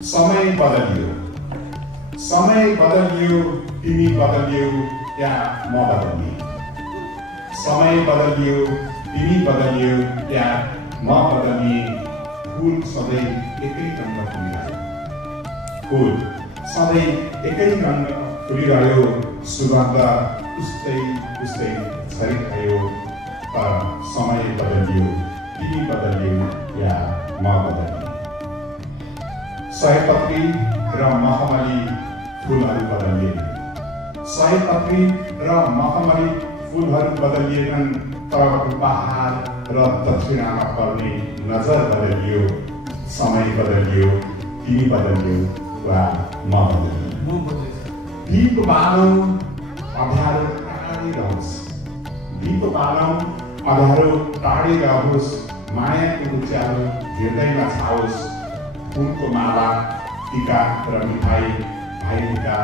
समय बदलियो, तिमी बदलियो या म बदलिए। समय बदलियो, तिमी बदलियो या म बदलिए। फूल सधैँ एकै रंग फुलिरह्यो, फूल सधैँ एकै रंग फुलिरह्यो, सुगन्ध उस्तै उस्तै झरिरह्यो। तर समय बदलियो, तिमी बदलियो या म बदलिए। सयपत्री र मखमली फूलहरू बदलिएन, सयपत्री र मखमली फूलहरू बदलिएनन्, तर उपहार र दक्षिणामा पर्ने नजर बदलियो। समय बदलियो, तिमी बदलियो वा म बदलियो। दीप बालौं अँध्यारो टाढै रहोस्, दीप बालौं अँध्यारो टाढै रहोस्, मायाको उज्यालो हृदयमा छाओस्। फूलको माला, टीका र मिठाई, भाइटिका,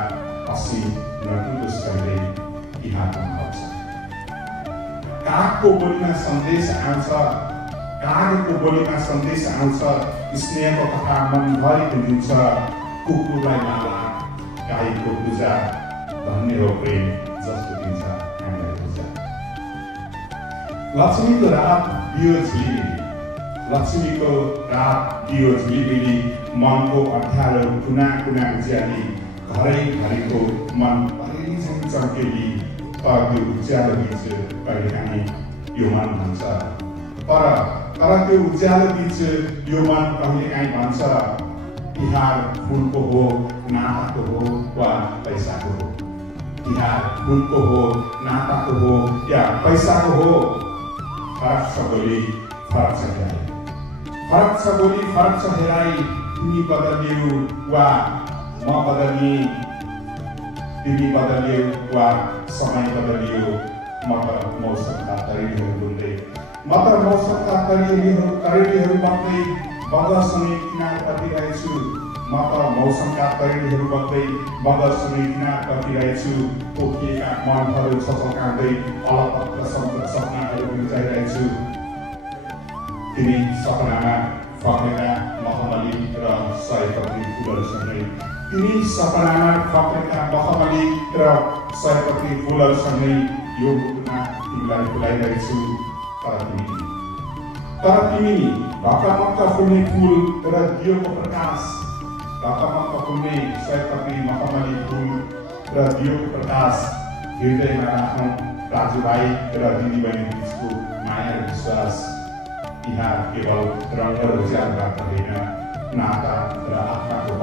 हँसी र टुटुस गर्दै तिहारमा आउँछ। कागको बोलीमा सन्देश आउँछ, कागको बोलीमा सन्देश आउँछ, स्नेहको कथा मनभरि बुझिन्छ। कुकुरलाई माला, गाईको पूजा, भन्ने हो प्रेम जस्तो दिन्छ हामीलाई पूजा। लक्ष्मीको रात दियो झिलिमिली, लक्ष्मीको रात दियो झिलिमिली, मनको अँध्यारो कुना कुना उज्याली। घरैभरिको मन पहिलेझैँ चम्केली, तर त्यो उज्यालो बीच कहिलेकाहीँ यो मन भन्छ, तर त्यो उज्यालो बीच यो मन कहिलेकाहीँ भन्छ, तिहार फूलको हो, नाताको हो वा पैसाको हो। तिहार फूलको हो, नाताको हो या पैसाको हो। फरक छ बोली, फरक छ हेराई, फरक छ बोली, फरक छ हेराई। तिमी बदलियो वा म बदलिए, तिमी बदलियो वा समय बदलियो। म त मौसमका तरेलीहरू बुन्दै, म त मौसमका तरेलीहरू बन्दै बगरसँगै किनार कटिरहेछु। म त मौसमका तरेलीहरू बन्दै बगरसँगै किनार कटिरहेछु। पोखिएका मनहरू छचल्काउँदै अलपत्र सपनाहरू गुन्जाइरहेछु। तिमी सपनामा फक्रेका मखमली र सयपत्री फूलहरूसँगै, तिमी सपनामा फक्रेका मखमली र सयपत्री फूलहरूसँगै यो मुटुमा तिमीलाई फुलाइरहेछु। तर तिमी ढकमक्क फुल्ने फूल र दियोको प्रकाश, ढकमक्क फुल्ने सयपत्री मखमली फूल र दियोको प्रकाश हृदयमा राखौँ। दाजुभाइ र दिदीबहिनी बिचको माया र विश्वास। तिहार केवल रंग र उज्यालोबाट होइन, नाता र आत्माको